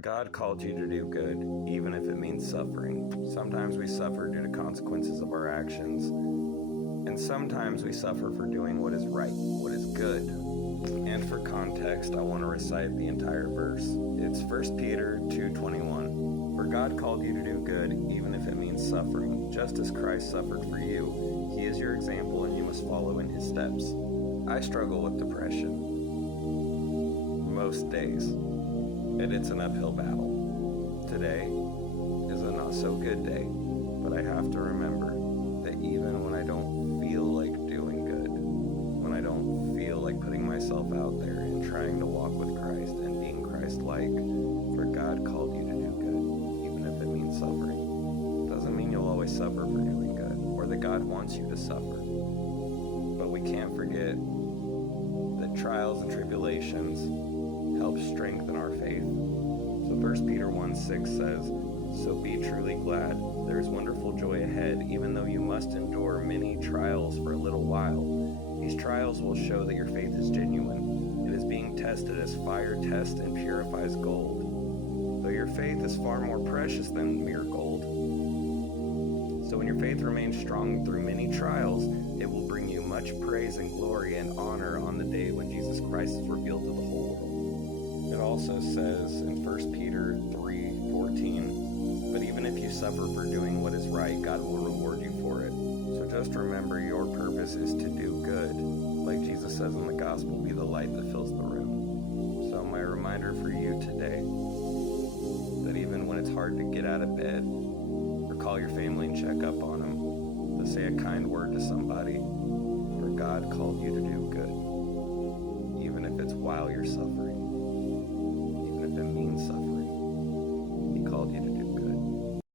God called you to do good, even if it means suffering. Sometimes we suffer due to consequences of our actions, and sometimes we suffer for doing what is right, what is good. And for context, I want to recite the entire verse. It's 1 Peter 2:21. For God called you to do good, even if it means suffering, just as Christ suffered for you. He is your example, and you must follow in his steps. I struggle with depression most days, and it's an uphill battle. Today is a not so good day, but I have to remember that even when I don't feel like doing good, when I don't feel like putting myself out there and trying to walk with Christ and being Christ-like, for God called you to do good, even if it means suffering. Doesn't mean you'll always suffer for doing good, or that God wants you to suffer. But we can't forget that trials and tribulations help strengthen our faith. So 1 Peter 1:6 says, "So be truly glad. There is wonderful joy ahead, even though you must endure many trials for a little while. These trials will show that your faith is genuine. It is being tested as fire tests and purifies gold. Though your faith is far more precious than mere gold. So when your faith remains strong through many trials, it will bring you much praise and glory and honor on the day when Jesus Christ is revealed to the whole world." It also says in 1 Peter 3:14, "But even if you suffer for doing what is right, God will reward you for it." So just remember, your purpose is to do good. Like Jesus says in the gospel, be the light that fills the room. So my reminder for you today, that even when it's hard to get out of bed, or call your family and check up on them, to say a kind word to somebody, for God called you to do good, even if it's while you're suffering, even if it means suffering.